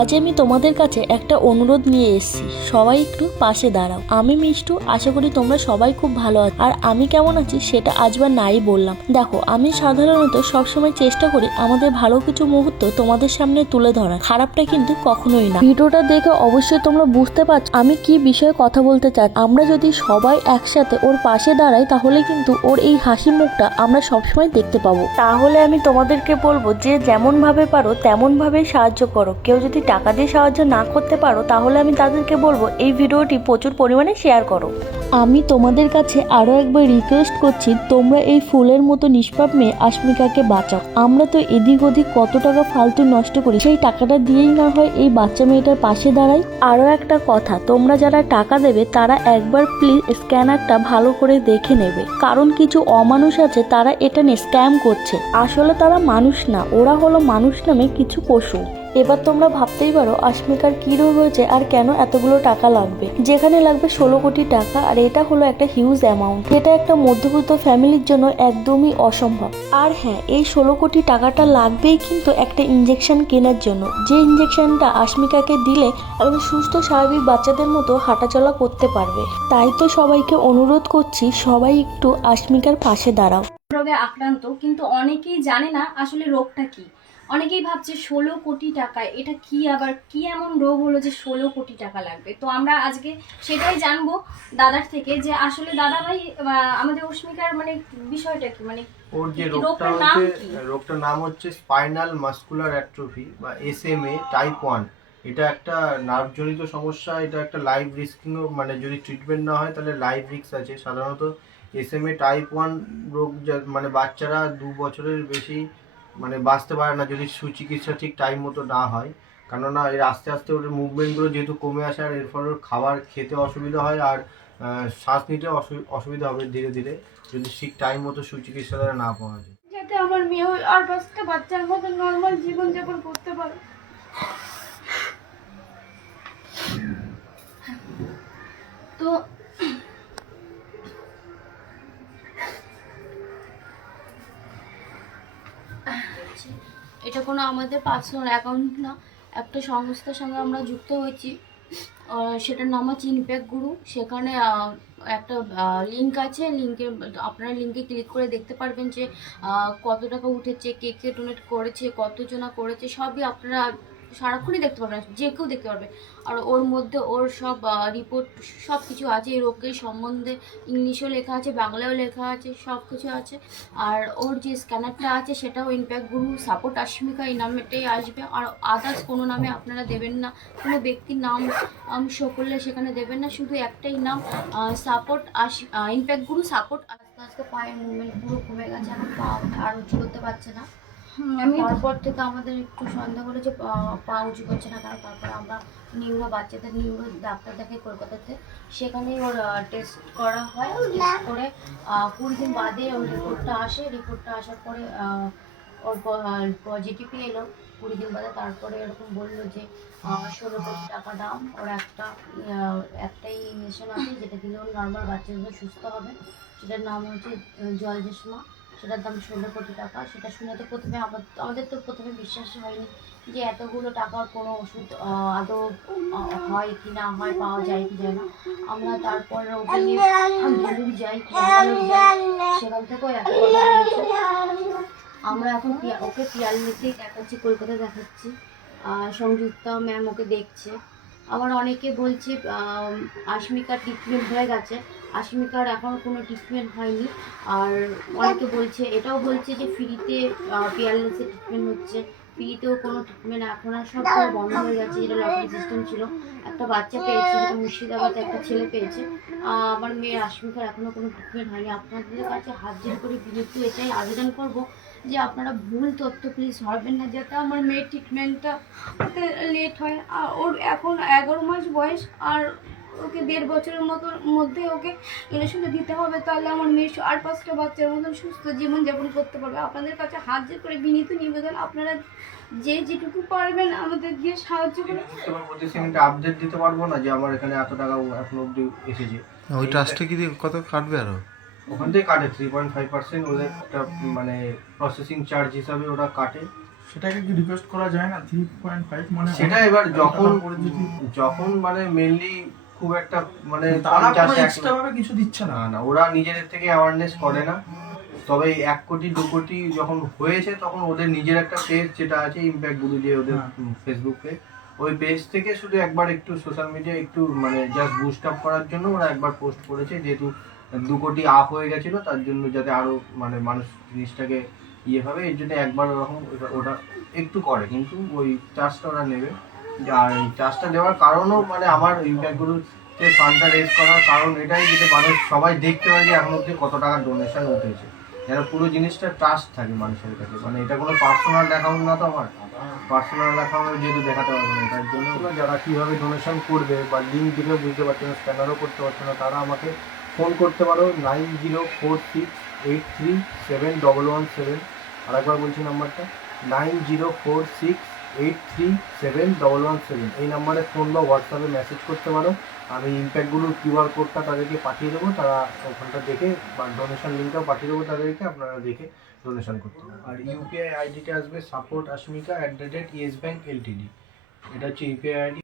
আজ আমি তোমাদের কাছে একটা অনুরোধ নিয়ে এসেছি, সবাই একটু পাশে দাঁড়াও। আমি মিষ্টু, আশা করি তোমরা সবাই খুব ভালো আছো। আর আমি কেমন আছি সেটা আজবার নাই বললাম। দেখো, আমি সাধারণত সবসময় চেষ্টা করি আমাদের ভালো কিছু মুহূর্ত তোমাদের সামনে তুলে ধরা, খারাপটা কিন্তু কখনোই না। ভিডিওটা দেখে অবশ্যই তোমরা বুঝতে পারছো আমি কি বিষয়ে কথা বলতে চাই। আমরা যদি সবাই একসাথে ওর পাশে দাঁড়াই তাহলে কিন্তু ওর এই হাসি মুখটা আমরা সবসময় দেখতে পাবো। তাহলে আমি তোমাদেরকে বলবো যে যেমন ভাবে পারো তেমন ভাবে সাহায্য করো। কেউ যদি টাকা দিয়ে সাহায্য না করতে পারো তাহলে আমি তাদেরকে বলবো এই ভিডিওটি প্রচুর পরিমাণে শেয়ার করো। আমি তোমাদের কাছে আরো একবার রিকোয়েস্ট করছি, তোমরা এই ফুলের মতো নিষ্পাপ মেয়ে আশমিকাকে বাঁচাও। আমরা তো এদিক ওদিক কত টাকা ফালতু নষ্ট করি, সেই টাকাটা দিয়েই না হয় এই বাচ্চা মেয়েটার পাশে দাঁড়াই। আরো একটা কথা, তোমরা যারা টাকা দেবে তারা একবার প্লিজ স্ক্যানারটা ভালো করে দেখে নেবে, কারণ কিছু অমানুষ আছে তারা এটা নিয়ে স্ক্যাম করছে। আসলে তারা মানুষ না, ওরা হলো মানুষ নামে কিছু পশু। এবার তোমরা ভাবতেই পারো আশমিকার কি রোগ হয়েছে আর কেন এতগুলো টাকা লাগবে, যেখানে লাগবে 16 কোটি টাকা। আর এটা হলো একটা হিউজ অ্যামাউন্ট, এটা একটা মধ্যবিত্ত ফ্যামিলির জন্য একদমই অসম্ভব। আর হ্যাঁ, এই 16 কোটি টাকাটা লাগবেই কিন্তু একটা ইঞ্জেকশন কেনার জন্য, যে ইঞ্জেকশনটা আশমিকাকে দিলে একদম সুস্থ স্বাভাবিক বাচ্চাদের মতো হাঁটাচলা করতে পারবে। তাই তো সবাইকে অনুরোধ করছি, সবাই একটু আশমিকার পাশে দাঁড়াও। রোগে আক্রান্ত, কিন্তু অনেকেই জানে না আসলে রোগটা কি। অনেকেই ভাবছে 16 কোটি টাকা, এটা কি আবার কি এমন রোগ হলো যে 16 কোটি টাকা লাগবে। তো আমরা আজকে সেটাই জানবো দাদার থেকে, যে আসলে দাদা ভাই আমাদের অস্মিকার মানে বিষয়টা কি, মানে ওর যে রোগটার নাম হচ্ছে স্পাইনাল মাসকুলার অ্যাট্রোফি বা SMA টাইপ 1। এটা একটা নার্ভজনিত সমস্যা, এটা একটা লাইফ রিস্কিংও, মানে যদি ট্রিটমেন্ট না হয় তাহলে লাইফ রিস্ক আছে। সাধারণত SMA টাইপ 1 রোগ মানে বাচ্চারা 2 বছরের বেশি মানে বাঁচতে পারে না যদি সুচিকিৎসা ঠিক টাইম মতো না হয়। কেননা এর আস্তে আস্তে ওর মুভমেন্টগুলো যেহেতু কমে আসে, আর এর ফলে ওর খাবার খেতে অসুবিধা হয়, আর শ্বাস নিতে অসুবিধা হবে ধীরে ধীরে যদি ঠিক টাইম মতো সুচিকিৎসা দ্বারা না পাওয়া যায়। যাতে আমার মেয়ে আর 10টা বাচ্চার মতো নর্মাল জীবনযাপন করতে পারে। তো এটা কোনো আমাদের পার্সোনাল অ্যাকাউন্ট না, একটা সংস্থার সঙ্গে আমরা যুক্ত হয়েছি, সেটার নাম হচ্ছে ইমপ্যাক্ট গুরু। সেখানে একটা লিঙ্ক আছে, আপনারা লিঙ্কে ক্লিক করে দেখতে পারবেন যে কত টাকা উঠেছে, কে কে ডোনেট করেছে, কতজনা করেছে, সবই আপনারা সারাক্ষণই দেখতে পারবেন, যে কেউ দেখতে পারবে। আর ওর মধ্যে ওর সব রিপোর্ট সব কিছু আছে, এই রোগের সম্বন্ধে ইংলিশেও লেখা আছে, বাংলায়ও লেখা আছে, সব কিছু আছে। আর ওর যে স্ক্যানারটা আছে সেটাও ইমপ্যাক্ট গুরু সাপোর্ট আশমিকা এই নামেটাই আসবে। আর আদার্স কোনো নামে আপনারা দেবেন না, কোনো ব্যক্তির নাম শো করলে সেখানে দেবেন না, শুধু একটাই নাম, সাপোর্ট ইমপ্যাক্ট গুরু সাপোর্ট। আস্তে আস্তে পায়ের মুভমেন্ট পুরো কমে গেছে, এখন পা আর উঁচু করতে পারছে না। আমি তারপর থেকে আমাদের একটু সন্দেহ হলো যে পা উঁচু করছে না কারণ, তারপরে আমরা বাচ্চাদের নিউরো ডাক্তার দেখাই কলকাতাতে, সেখানেই ওর টেস্ট করা হয়। টেস্ট করে 20 দিন বাদে ওর রিপোর্টটা আসে। রিপোর্টটা আসার পরে ওর পজিটিভই এলো 20 দিন বাদে। তারপরে এরকম বললো যে 16 কোটি টাকা দাম। ওর একটাই ইঞ্জেকশন আছে যেটা দিলে ওর নর্মাল বাচ্চাদের সুস্থ হবে, সেটার নাম হচ্ছে জল চশমা, সেটার দাম 16 কোটি টাকা। সেটা শুনে তো প্রথমে আমাদের তো প্রথমে বিশ্বাস হয়নি যে এতগুলো টাকার কোনো ওষুধ আদৌ হয় কি না হয়, পাওয়া যায় কি যায় না। আমরা তারপর ওকে নিয়ে ভেলুর যাই, সেখান থেকেও এত কথা বলেছে। আমরা এখন ওকে পিয়ালিতে দেখাচ্ছি, কলকাতা দেখাচ্ছি, সংযুক্তা ম্যাম ওকে দেখছে। আবার অনেকে বলছে আশমিকার ট্রিটমেন্ট হয়ে গেছে, আশমিকার এখনও কোনো ট্রিটমেন্ট হয়নি। আর অনেকে বলছে, এটাও বলছে যে ফ্রিতে পিয়ারলেসের ট্রিটমেন্ট হচ্ছে, ফ্রিতেও কোনো ট্রিটমেন্ট এখন আর সব বন্ধ হয়ে গেছে। যেটা লটারি সিস্টেম ছিল, একটা বাচ্চা পেয়েছে, যেটা মুর্শিদাবাদে একটা ছেলে পেয়েছে। আমার মেয়ে আশমিকার এখনও কোনো ট্রিটমেন্ট হয়নি। আপনাদের কাছে হাত জোর করে বিরক্ত এটাই আবেদন করব যে আপনারা ভুল তথ্য প্লিজ ছড়াবেন না, যাতে আমার মেয়ের ট্রিটমেন্টটা লেট হয়। আর ওর এখন 11 মাস বয়স, আর ওকে 1.5 বছরের মধ্যে ওকে ইনজেকশনটা দিতে হবে, তাহলে আমার মেয়ে আর 5টা বাচ্চার মতন সুস্থ জীবনযাপন করতে পারবে। আপনাদের কাছে হাত জোর করে বিনীত নিবেদন, আপনারা যেটুকু পারবেন আমাদের দিয়ে সাহায্য করুন। তোমার প্রতি সেকেন্ডে আপডেট দিতে পারবো না যে আমার এখানে এত টাকা এখন অবধি এসেছে। ওই ট্রাস্টে কি কত কাটবে আরো? ওখান থেকে কাটে 3.5%, ওদের একটা মানে প্রসেসিং চার্জ হিসাবে ওরা কাটে। সেটাকে কি রিকোয়েস্ট করা যায় না 3.5 মানে সেটা এবার যখন করে যদি যখন মানে মেনলি খুব একটা মানে তারা 50 কোনো 100 এক্সট্রা ভাবে কিছু দিচ্ছে না না না ওরা নিজেদের থেকে অ্যাওয়ারনেস করে না। তবে 1 কোটি 2 কোটি যখন হয়েছে তখন ওদের নিজের একটা পেজ যেটা আছে ইমপ্যাক্ট গুরু যে ওদের ফেসবুক পেজ, ওই পেজ থেকে শুধু একবার একটু সোশ্যাল মিডিয়া একটু মানে জাস্ট বুস্ট আপ করার জন্য ওরা একবার পোস্ট করেছে, যেহেতু 2 কোটি আপ হয়ে গেছিল তার জন্য যাতে আরো মানে মানুষ জিনিসটাকে ইয়ে ভাবে, এর জন্য একবার ওরকম ওটা একটু করে, কিন্তু ওই চার্জটা ওরা নেবে। আর এই চার্জটা দেওয়ার কারণও মানে আমার ইমপ্যাক্ট গুরুতে ফান্ডটা রেজ করার কারণ এটাই, যাতে মানুষ সবাই দেখতে পারে যে এখন অব্দি কত টাকা ডোনেশন উঠেছে, যেন পুরো জিনিসটা ট্রাস্ট থাকে মানুষের কাছে। মানে এটা কোনো পার্সোনাল অ্যাকাউন্ট না তো আমার, পার্সোনাল অ্যাকাউন্ট যেহেতু দেখাতে পারবো না, তার জন্য যারা কীভাবে ডোনেশন করবে বা লিঙ্ক দিলে বুঝতে পারছে না, স্ক্যানারও করতে পারছে না, তারা আমাকে ফোন করতে পারো 9046837117। আরেকবার বলছি নাম্বারটা 9046837117। এই নাম্বারে ফোন বা হোয়াটসঅ্যাপে মেসেজ করতে পারো। আমি ইমপ্যাক্টগুলোর কিউআর কোডটা তাদেরকে পাঠিয়ে দেবো, তারা ওখানটা দেখে বা ডোনেশন লিঙ্কটাও পাঠিয়ে দেবো তাদেরকে, আপনারা দেখে ডোনেশন করতে পারেন। আর ইউপিআই আইডিটা আসবে support ashmika@yesbank ltd। এটা হচ্ছে ইউপিআই আইডি।